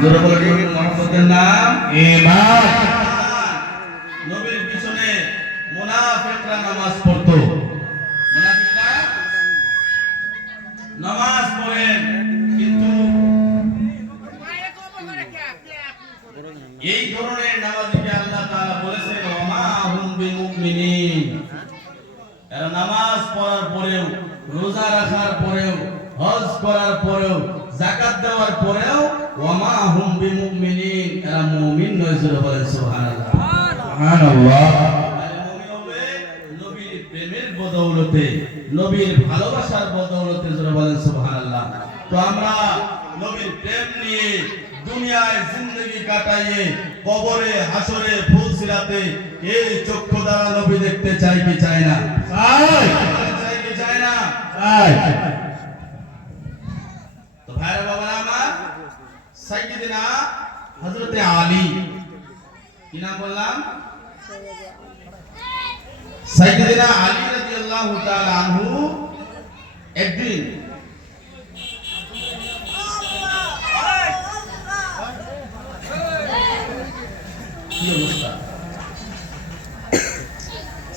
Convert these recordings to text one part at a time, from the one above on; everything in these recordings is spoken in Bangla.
জোরে বলে নবীর মুহাম্মদের নাম ঈমান। নবীর পিছনে মুনাফিকরা নামাজ পড়তো। মুনাফিকরা নামাজ পড়েন, কিন্তু এই ধরনের নামাজীকে আল্লাহ তাআলা বলেছেন ওমা হুম বিমুমিনিন। এরা নামাজ পড়ার পরেও, রোজা রাখার পরেও, হজ করার পরেও, যাকাত দেওয়ার পরেও ওমা হুম বিমুমিনিন, এরা মুমিন নয়। জোরে বলেন সুবহানাল্লাহ। সুবহানাল্লাহ। মুমিন হবে নবীর প্রেমের বদৌলতে, নবীর ভালোবাসার বদৌলতে। জোরে বলেন সুবহানাল্লাহ। তো আমরা নবীর প্রেম নিয়ে দুনিয়ায় জিন্দেগি কাটাইয়ে কবরে হাসরে ফুলসিরাতে এই চক্ষু দ্বারা নবী দেখতে চাই কি চাই না? চাই কি চাই না? তো ভাইরা বাবা আমার, সাইয়্যিদিনা হযরতে আলী, কি নাম বললাম? সাইয়্যিদিনা আলী রাদিয়াল্লাহু তাআলা আনহু একদিন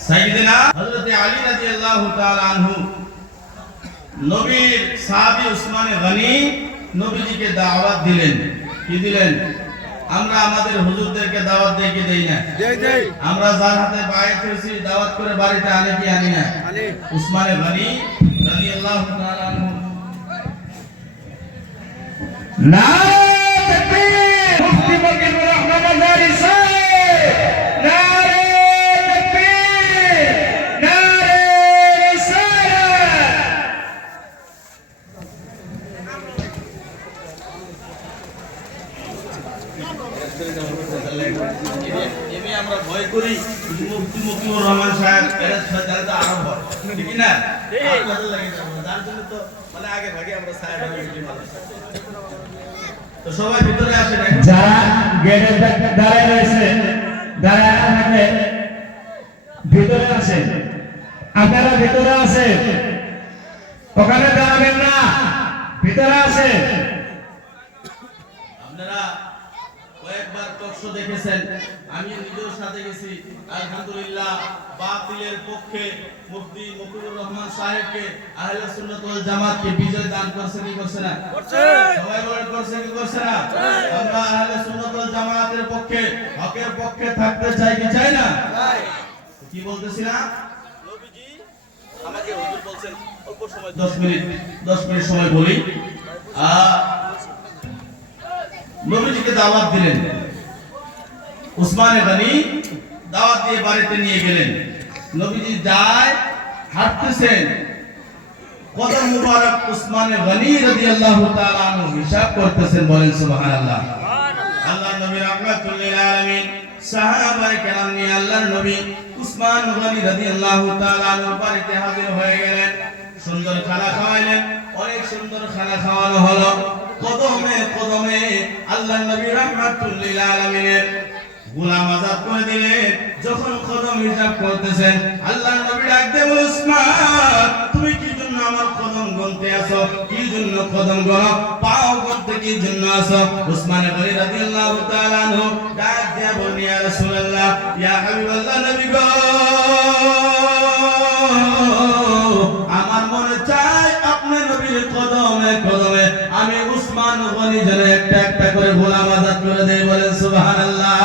সাইয়্যিদিনা হযরতে আলী রাদিয়াল্লাহু তাআলা আনহু নবীর সাহাবী উসমান গনি নবীজিকে দাওয়াত দিলেন। কি দিলেন? আমরা আমাদের হুজুরদেরকে দাওয়াত দেই কি দেই না? দেই। আমরা যার হাতে বায়াত হইছি দাওয়াত করে বাড়িতে আনে কি আনি না? আনি। উসমান গনি রাদিয়াল্লাহু তাআলা আনহু নারে তাকবীর। মুফতি মুজিবুর রহমান আজারি সাহেব, নারে তাকবীর, নারে রিসালাত। এমনি আমরা ভয় করি মুফতি মুজিবুর রহমান সাহেব এর সাথে আরব হয়, ঠিক না? আপনাদের লাগে না, যার জন্য তো মানে আগে ভাগে আমরা সাহেব হয়ে ভালো। তো সবাই ভিতরে আসেন। যারা গেটের দাঁড়ায় রয়েছে, দাঁড়ায় ভিতরে আসেন। আপনারা ভিতরে আসেন, ওখানে দাঁড়াবেন না, ভিতরে আসেন। আপনারা কয়েকবার টকশো দেখেছেন, আমি নিজের সাথে গেছি। আলহামদুলিল্লাহ, বাতিলের পক্ষে মুফতি মুজিবুর রহমান সাহেবকে আহলে সুন্নাত ওয়াল জামাতকে বিজয় দান করছে কি করছে না? করছে। সবাই বলেন করছে কি করছে না? আমরা আহলে সুন্নাত ওয়াল জামাতের পক্ষে, হকের পক্ষে থাকতে চাই কি চাই না? চাই। কি বলতেছিলাম? নবীজি আমাকে হুজুর বলছেন অল্প সময় 10 মিনিট সময় বলি। নবীজিকে দাওয়াত দিলেন। উসমান গনি দাওয়াত দিয়ে বাড়িতে নিয়ে গেলেন। নবীজি যায়, হাঁটতেছেন, কদম মুবারক উসমান গনি রাদিয়াল্লাহু তাআলা আনহু হিসাব করতেছেন। বলেন সুবহানাল্লাহ। আল্লাহর নবী রাহমাতুল লিল আলামিন সাহাবায়ে কেরাম নিয়ে আল্লাহর নবী উসমান গনি রাদিয়াল্লাহু তাআলা আনহু বাড়িতে হাজির হয়ে গেলেন। সুন্দর খানা খাওয়াইলেন, অনেক সুন্দর খানা খাওয়ানো হলো। কদমে কদমে আল্লাহর নবী রাহমাতুল লিল আলামিনের গোলাম আজাদ করে দিলেন। যখন কদম হিসাব করতেছেন, আল্লাহর নবী ডাক দিয়ে বলে, উসমান তুমি কি জন্য আমার কদম গুনতে আসো? কি জন্য কদম গণো? পাও করতে কি জন্য আসো? উসমান গনি রাদিয়াল্লাহু তাআলা আনহু ডাক দিয়ে বলেন, ইয়া রাসূলুল্লাহ, ইয়া হাবিবাল্লাহ, নবী গো, আমার মনে চায় আপনার নবীর কদমে কদমে আমি উসমান গনি যেন একটা একটা করে গোলাম আজাদ করে দেই। বলেন সুবহানাল্লাহ।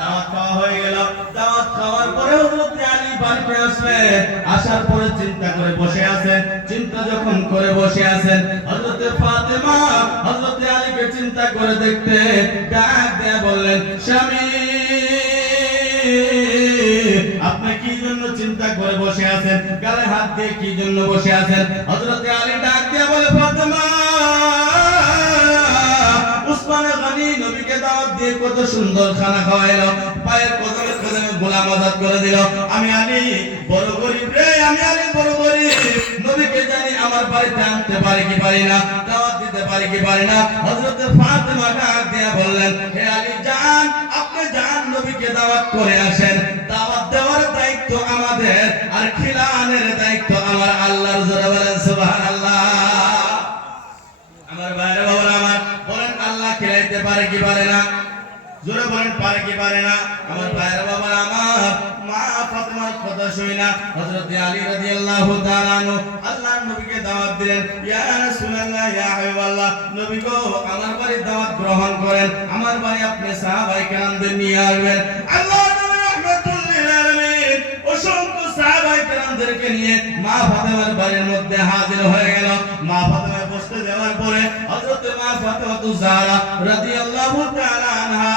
দাওয়াত খাওয়া হয়ে গেল। দাওয়াত খাওয়ার পরে হযরত আলী বাড়িতে আসলেন। আসার পরে চিন্তা করে বসে আছেন। চিন্তা যখন করে বসে আছেন, হযরত ফাতেমা হযরত আলীকে চিন্তা করে দেখতে ডাক দিয়ে বললেন, স্বামী আপনি কি জন্য চিন্তা করে বসে আছেন? গালে হাত দিয়ে কি জন্য বসে আছেন? হযরত আলী ডাক দিয়ে বলে, ফাতেমা উসমান গনি নবীকে দাওয়াত দিয়ে কত সুন্দর খানা খাওয়াইলো, পায়ের কদমে কদমে গোলাম আজাদ করে দিল। আমি আলী বড় গরিব রে, আমি আলী বড় গরিব। নবীকে জানি আমার বাড়িতে আনতে পারি কি পারি না, দাওয়াত দিতে পারি কি পারি না। হযরত ফাতেমা ডাক দিয়ে বললেন, হে আলী যান, আপনি যান, নবীকে দাওয়াত করে আসেন। দাওয়াত দেওয়ার দায়িত্ব আমাদের, আর খিলানের দায়িত্ব আমার আল্লাহর। জোরে বলেন সুবহানাল্লাহ। আমার ভাইরা বাবারা আমার, বলেন আল্লাহ খিলাইতে খাইতে পারে কি পারে না? জোরে বলেন পারে কি পারে না? আমার ভাইরা বাবা আমার মা ফাতেমার কথা শুনে না হযরত আলী রাদিয়াল্লাহু তাআলা আনহু আল্লাহর নবীকে দাওয়াত দিলেন, ইয়া রাসূলুল্লাহ ইয়া হাবিবাল্লাহ, নবী গো আমার বাড়ি দাওয়াত গ্রহণ করেন, আমার বাড়ি আপনি সাহাবায়ে কেরামদের নিয়ে আসবেন। আল্লাহর নবী রাহমাতুল লিল আলামিন অসংখ্য সাহাবায়ে কেরামদেরকে নিয়ে মা ফাতেমার বাড়ির মধ্যে হাজির হয়ে গেল। মা ফাতেমা বসতে দেওয়ার পরে হযরত মা ফাতেমাতুজ জাহরা রাদিয়াল্লাহু তাআলা আনহা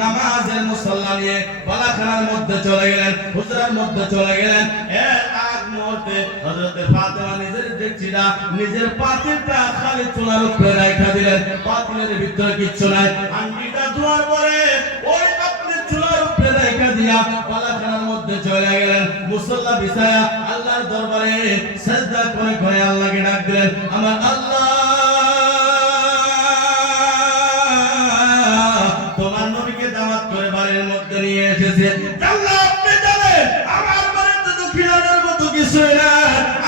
নামাজের মুসাল্লা নিয়ে বালাখানার মধ্যে চলে গেলেন, হুজরার মধ্যে চলে গেলেন। এর আগ মুহূর্তে হযরত ফাতেমা নিজের দেখছিলা নিজের পাতিলটা খালি চুলার উপরে রাখা দিলেন, পাতিলের ভিতরে কিচ্ছু নাই। আঙ্গিটা ধোয়ার পরে ওই আপনি চুলার উপরে রাখা দিয়া বালাখানার মধ্যে চলে গেলেন, মুসাল্লা বিছায়া আল্লাহর দরবারে সিজদা করে করে আল্লাহকে ডাক দিলেন, আমার আল্লাহ তোমার নবীকে দাওয়াত করে বাড়ির মধ্যে নিয়ে এসেছে। আল্লাহ আপনি জানেন আমার বাড়িতে তো খিলানোর মতো কিছু না।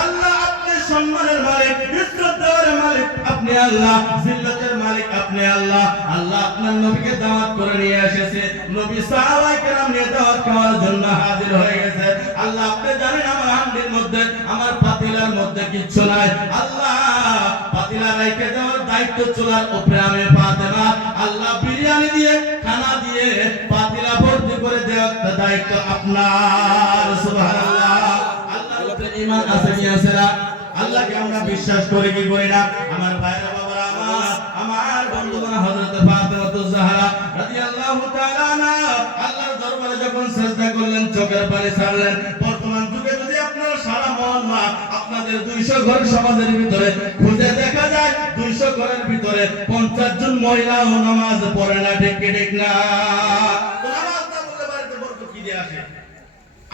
আল্লাহ আপনি সম্মানের মালিক, ইজ্জত দেওয়ার মালিক আপনি, আল্লাহ জিল্লাতের মালিক আপনি, আল্লাহ আল্লাহ আপনার নবীকে দাওয়াত করে নিয়ে এসেছে। নবী সাহাবায়ে কেরাম নিয়ে দাওয়াত খাওয়ার জন্য হাজির হয়ে গেছে। আল্লাহ আপনি জানেন আমার হান্ডির মধ্যে আমার পাতিলার মধ্যে কিচ্ছু নাই। আল্লাহ পাতিলা রেখে দেওয়ার দায়িত্ব চুলার উপরে আমি ফাতেমা, আল্লাহ বিরিয়ানি দিয়ে খানা দিয়ে পাতিলা ভর্তি করে দেওয়ার দায়িত্ব আপনার। সুবহানাল্লাহ। আল্লাহর উপরে ঈমান আছে কি আছে না? আল্লাহকে আমরা বিশ্বাস করি কি করি না? আমার ভাইরা বাবারা আমার বন্ধুগণ হযরত ফাতেমাতুজ জাহরা রাদিয়াল্লাহু তাআলা আনহা আল্লাহর দরবারে যখন সিজদা করলেন চোখের পানি ছাড়লেন। বর্তমান যুগে যদি আপনারা সারা মহল্লা আপনাদের 200 ঘর সমাজের ভিতরে খুঁজে দেখা যায় 200 ঘরের ভিতরে 50 জন মহিলাও নামাজ পড়ে না, ঠিক কি ঠিক না? তো নামাজ না পড়লে বাড়িতে বরকত কি দিয়ে আসে?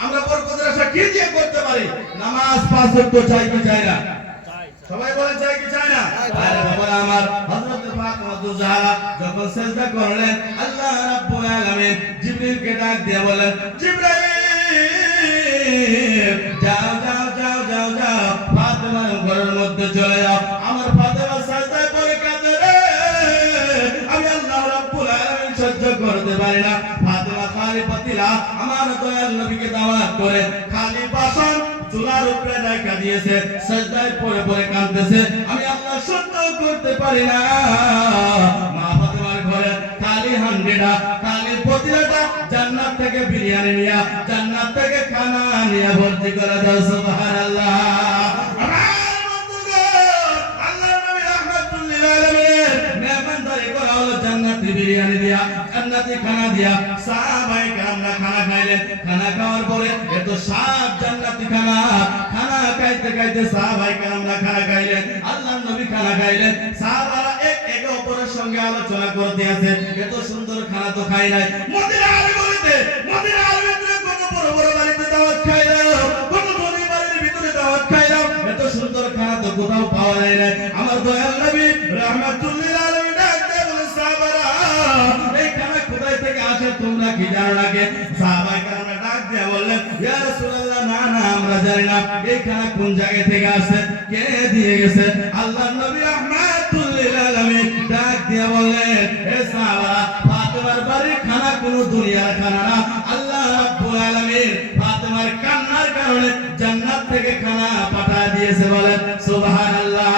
আমরা বরকতের আশা কি দিয়ে করতে পারি? নামাজ 5 ওয়াক্ত চাই কি চাই না? সবাই বলেন চাই কি চাই না? আরে বাবা আমার হযরত ফাতেমাতুজ জাহরা যখন সিজদা করলেন আল্লাহ রাব্বুল আলামিন জিবরিলকে ডাক দিয়ে বলেন, জিবরাইল যাও যাও যাও যাও যাও ফাতেমার ঘরের মধ্যে চলে যাও। আমার ফাতেমা সিজদায় পড়ে কাঁদে রে, আমি আল্লাহ রাব্বুল আলামিন সহ্য করতে পারি না। ফাতেমা খালি পাতিলা আমার দয়াল নবীকে দাওয়াত করে খালি বাসন চুলার উপরে রাখা দিয়েছে, সিজদায় পড়ে পড়ে কাঁদতেছে, আমি আল্লাহ সহ্য করতে পারি না। মা ফাতেমার ঘরে খালি হান্ডিটা খালি পাতিলাটা জান্নাত থেকে বিরিয়ানি নিয়া জান্নাত থেকে খানা নিয়া ভর্তি করে দাও। সুবহানাল্লাহ। আমার বন্ধুগণ আল্লাহর নবী রাহমাতুল লিল আলামিন মেহমানদারি করা হলো জান্নাতি বিরিয়ানি দিয়া, জান্নাতি খানা দিয়া। সাহাবায়ে কেরামরা খানা খাইলেন, খানা খাওয়ার পরে এত সব জান্নাতি খানা খানা খাইতে খাইতে সাহাবায়ে কেরামরা খানা খাইলেন, আল্লাহর নবী খানা খাইলেন। সাহাবারা একে অপরের সঙ্গে আলোচনা করতে আছে, এত সুন্দর খানা তো খাই নাই। মদিনার গলিতে মদিনার ভিতরে কত বড় বড় বাড়িতে দাওয়াত খাইলাম, কত ধনী বাড়ির ভিতরে দাওয়াত খাইলাম, এত সুন্দর খানা তো কোথাও পাওয়া যায় না। আমার দয়াল নবী রাহমাতুল লিল আলামিন ডাক দিয়ে বলেন, সাহাবারা এই খানা কোথায় থেকে আসে তোমরা কি জানো নাকি? সাহাবায়ে কেরামরা ডাক দিয়ে বললেন, ইয়া রাসূলুল্লাহ না না আমরা জানি না এই খানা কোন জায়গা থেকে আসে, কে দিয়ে গেছে? আল্লাহর নবী রাহমাতুল লিল আলামিন ডাক দিয়ে বললেন, হে সাহাবারা ফাতেমার বাড়ির খানা কোনো দুনিয়ার খানা না, আল্লাহ রাব্বুল আলামিন ফাতেমার কান্নার কারণে জান্নাত থেকে খানা পাঠিয়ে দিয়েছে। বলেন সুবহানাল্লাহ।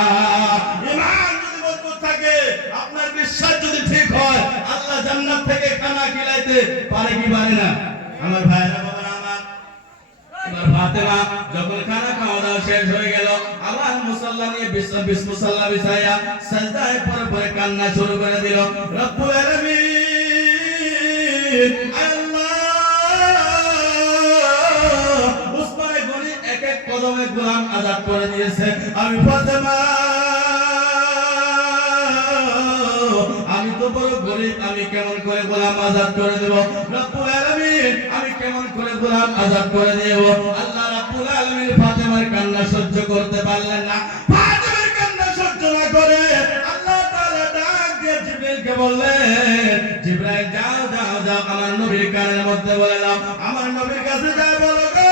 ঈমান যদি মজবুত থাকে, আপনার বিশ্বাস যদি ঠিক হয়, আল্লাহ জান্নাত থেকে খানা খিলাইতে পারে কি পারে না? আমার ভাইরা বাবারা আমার ফাতেমা যখন খানা খাওয়া দাওয়া শেষ হয়ে গেল আবার মুসাল্লা নিয়ে মুসাল্লা বিছায়া সিজদায় পড়ে পড়ে কান্না শুরু করে দিল। রব্বুল আলামিন আল্লাহ উসমানে গনি এক এক কদমে গোলাম আজাদ করে দিয়েছে। আমি ফাতেমা আমি তো বড় গরিব, আমি কেমন করে গোলাম আজাদ করে দেব? রব্বুল আলামিন আমি কেমন করে গোলাম আজাদ করে দেব? আল্লাহ রাব্বুল আলামিন ফাতেমার কান্না সহ্য করতে পারলেন না। ফাতেমার কান্না সহ্য না করে আল্লাহ তাআলা ডাক দিয়ে জিবরাইলকে বললেন, জিবরাইল যাও যাও যাও আমার নবীর কানের মধ্যে বলে দাও, আমার নবীর কাছে যাও বলো গো,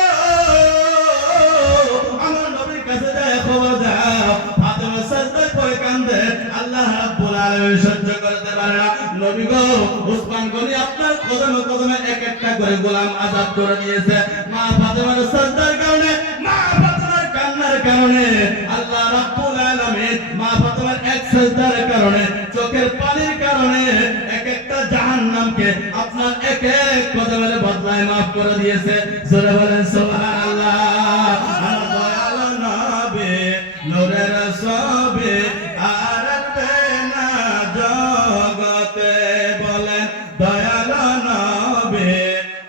আমার নবীর কাছে যাও খবর দাও ফাতেমা সিজদায় পড়ে কান্দে, আল্লাহ রাব্বুল আলামিন সহ্য করতে পারে না। নবী গো উসমান গনি আপনার কদমে কদমে এক একটা করে গোলাম আজাদ করে দিয়েছে মা ফাতেমার সাজদার কারণে মা ফাতেমার কান্নার কারণে আল্লাহ রাব্বুল আলামিন মা ফাতেমার এক সাজদার কারণে চোখের পানির কারণে এক একটা জাহান্নামকে আপনার এক এক কদমের বদলায় maaf করে দিয়েছে জোরে বলেন সুবহানাল্লাহ আমার দয়াল নবী নূরের সবে আর না জগতে বলেন দয়াল নবী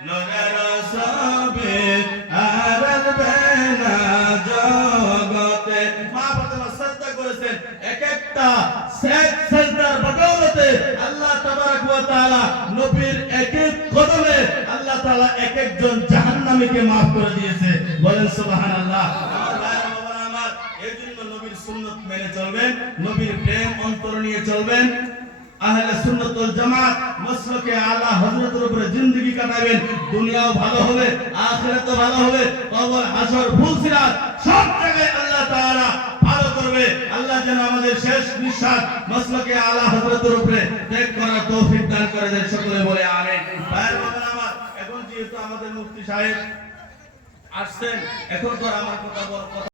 নূরের সবে আর না জগতে মা ফাতেমা সাজদা করেছেন এক একটা সাজদার বদৌলতে আল্লাহ তাবারক ওয়া তাআলা নবীর এক এক কদমে আল্লাহ তাআলা এক একজন জাহান্নামীকে maaf করে দিয়েছে বলেন সুবহানাল্লাহ আমার ভাইরা বাবারা আমার এইজন্য নবীর সুন্নাত মেনে চলবেন নবীর প্রেম অন্তর নিয়ে চলবেন আহলে সুন্নাত ওয়াল জামাত মাসলাকে আলা হযরতের উপরে জিন্দেগি কাটাবেন দুনিয়াও ভালো হবে আখিরাতও ভালো হবে কবর হাসর ফুলসিরাত সব জায়গায় আল্লাহ তাআলা ভালো করবে আল্লাহ যেন আমাদের শেষ নিঃশ্বাস মাসলাকে আলা হযরতের উপরে ত্যাগ করার তৌফিক দান করে দেন সকলে বলে আমিন ভাইরা বাবারা আমার এখন যেহেতু আমাদের মুফতি সাহেব আসছেন এখন তো আর আমার কথা বল